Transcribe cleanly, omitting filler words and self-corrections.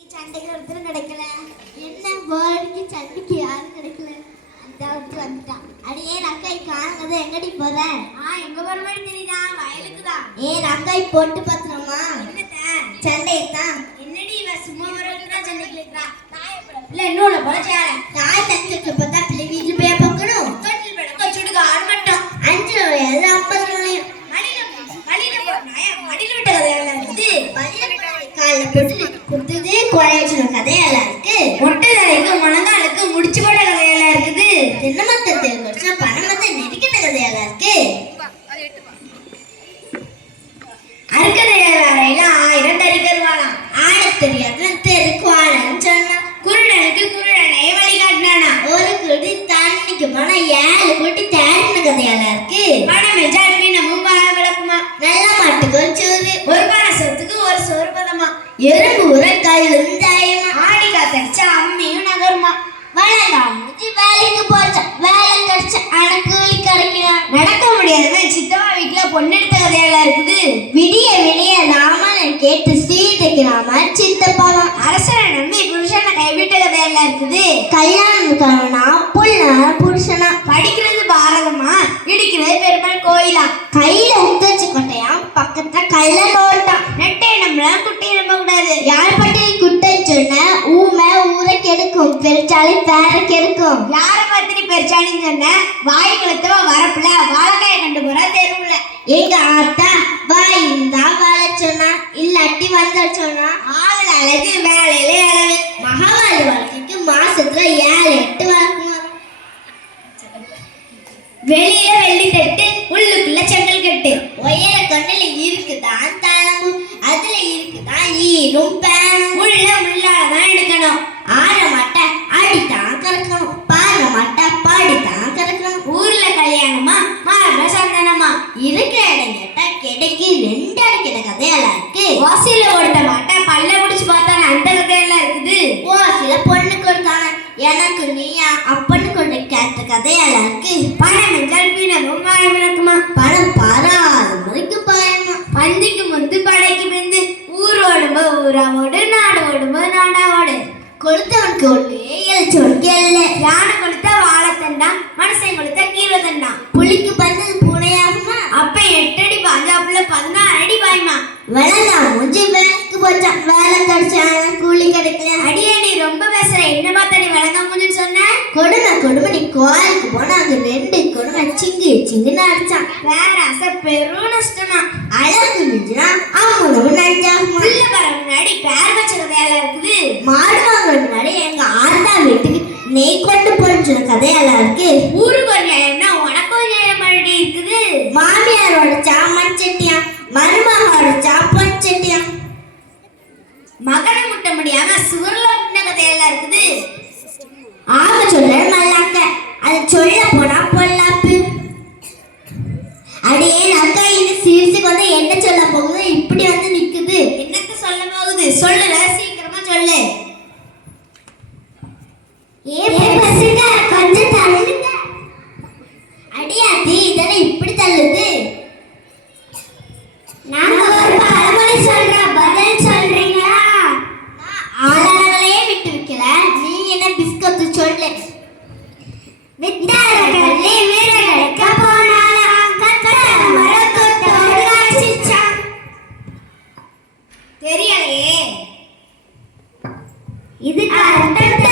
சண்டைக்கு ஒருத்தர் கிடைக்கல. என்ன வேர்டுக்கு சண்டைக்கு யாரும் கிடைக்கல. அந்த ஒருத்தர் வந்துட்டான். அடியே ரக்காய் காணாத எங்கடி போற? எங்க போற மாதிரி தெரியுதா? வயலுக்கு தான். ரக்காய் போட்டு பத்திரமா? என்னத்த சண்டை தான். என்னடி இவ சும்மா வரதுக்கு தான் சண்டைக்கு இருக்கா? இல்ல இன்னொரு பொலச்சால தாய் தச்சுக்கு பார்த்தா பிள்ளை வீட்டுல போய் பார்க்கணும். தொட்டில் படக்க சுடுக ஆரம்பட்டும் 5 ரூபாய் 50 ரூபாய் மடியில போறாய மடியில விட்ட கதையெல்லாம் இருக்குது. காலைல போட்டு கொடுத்தது குறையச்சுன கதையெல்லாம் இருக்கு. மொட்டை தலைக்கு முழங்காலுக்கு முடிச்சு போட்ட கதையெல்லாம் இருக்குது. தென்னமத்தத்தில் குறைச்சா பணமத்தை நெருக்கின கதையெல்லாம் இருக்கு. அறுக்கதையெல்லாம் 1000 தரிக்கருவாளாம். ஆடத் தெரியாதுன்னு தெருக்கு வாழன்னு சொன்னா. குருடனுக்கு குருடனை வழிகாட்டினானா. ஒரு குடி தண்ணிக்கு போனா 7 குடி தேடின கதையெல்லாம் இருக்கு. பணம் மெஜால் மீனமும் வாழ விளக்குமா. நல்ல மாட்டுக்கு ஒரு சோறு, ஒரு பானை சொத்துக்கு ஒரு சோறு பதமா. எறும்பு உரக்காயிலும் தாயமா. ஆடி காத்தடிச்சா அம்மியும் நகருமா. வளர்ந்தான் முடிச்சு வேலைக்கு போச்சா. வேலை கிடைச்ச ஆனா கூலி கிடைக்கலாம். நடக்க முடியாதவன் சித்தம்மா வீட்டுல பொண்ணெடுத்த கதையெல்லாம் இருக்குது. விடிய விடிய ராமன் கேட்டு சீதைக்கிறாம சித்தப்பாவா. அரசனை நம்பி புருஷனை கைவிட்ட கதையெல்லாம் இருக்குது. கல்யாணம் காரணா புள்ள புருஷனா. படிக்கிறது பாரதமா, இடிக்கிறது பெருமாள் கோயிலா. கையில உத்தச்சு கொட்டையாம், பக்கத்துல கல்ல நோட்டான். நெட்டை நம்பலாம் குட்டி நம்ப கூடாது. யார் பட்டியல் குட்டை சொன்ன ஊமை ஊரை கெடுக்கும், பெருச்சாலை பேர கெடுக்கும். யார பத்திரி பெருச்சாலின்னு சொன்ன வாய் குளத்தவ வரப்புல வாழைக்காய கண்டு போற தெருவுல. எங்க ஆத்தா வாய் இருந்தா வாழ சொன்னா, இல்லாட்டி வந்த சொன்னா. ஆளுல அழகு வேலையில அளவு. மகாவாரி வாழ்க்கைக்கு மாசத்துல 7-8 வழக்குமா. வெளியில வெள்ளி தட்டு, உள்ளுக்குள்ள செங்கல் கட்டு. ஒயர கண்ணுல இருக்குதான் தளம்பு, அதுல இருக்குதான் ஈரும் பேனும். உள்ள உள்ளாலதான் எடுக்கணும். ஆற மாட்டை அடித்தான் கறக்கணும், பாற மாட்டை பாடித்தான் கறக்கணும். ஊர்ல கல்யாணமா மாறுல சந்தனமா. இருக்கிற இடம் கேட்டா கிடைக்கு 2 அடிக்கிற கதையெல்லாம் இருக்கு. வாசியில ஓட்ட மாட்டா பல்ல முடிச்சு பார்த்தான அந்த கதையெல்லாம் இருக்குது. ஓசில பொண்ணு கொடுத்தாங்க, எனக்கு நீயா அப்பன்னு கொண்டு கேட்ட கதையெல்லாம் இருக்கு. பணம் என்றால் பிணமும் வாய் விளக்குமா. பணம் பாராத முறைக்கு பாயமா. பந்திக்கு முந்து படைக்கு பிந்து ஊரோடும்போ ஊராவோடு நாடோடும்போ நாடாவோடு. கொடுத்தவனுக்கு ஒண்ணு எழுச்சவனுக்கு எல்ல. யானை கொடுத்தா வாழைத்தண்டா, மனுஷன் கொடுத்தா கீழே தண்டா. புலிக்கு பண்ணது பூனையாகுமா. அப்ப 8 அடி பாஞ்சாப்புல 16 அடி பாய்மா. வேலை முடிஞ்சு வேலைக்கு போச்சா. வேலை கிடைச்சா கூலி கிடைக்கல. அடியடி ரொம்ப பேசுற, என்ன பார்த்தாடி விளங்க முடியும்னு சொன்ன. கொடுமை நீ கோயிலுக்கு போனா அங்க 2 கொடுமை சிங்குன்னு அடிச்சான். வேற ஆசை பெரும் நஷ்டமா. அழகு மிஞ்சினா அவனும் நஞ்சாகுமா. உள்ள வர முன்னாடி பேர் வச்ச கதையெல்லாம் இருக்குது. மாடு வாங்க முன்னாடி எங்க ஆத்தா வீட்டுக்கு நெய் கொண்டு போன கதையெல்லாம் இருக்கு. ஊருக்கு ஒரு நியாயம்னா உனக்கு ஒரு நியாயம் மறுபடி இருக்குது. மாமியாரோட சாமன் சட்டியா, மருமகளோட சாப்பன் சட்டியா. மகனை முட்ட முடியாம சுவர்ல முன்ன கதையெல்லாம் இருக்குது. ஆக சொல்ல மல்லாக்க, அது சொல்ல போனா பொல்லாப்பு. அடியே நக்கா இது சீர்ஸுக்கு வந்து என்ன சொல்ல போகுது, இப்படி வந்து நிக்குது. என்னத்த சொல்ல போகுது சொல்லுல, சீக்கிரமா சொல்லு. பசங்க கொஞ்சம் தள்ளுங்க. அடியாத்தி இதெல்லாம் இப்படி தள்ளுது. நாங்க ஒரு பழமொழி சொல்றோம், பதில் சொல்றீங்களா? ஆளாளர்களையே விட்டு வைக்கல, நீ என்ன பிஸ்கத்து சொல்லு. வித்தாரர்களே வீரர்களுக்கு போனாலாம், கத்தர மரத்தொட்டோடு ஆசிச்சான். தெரியலையே. இதுக்கு அர்த்தம்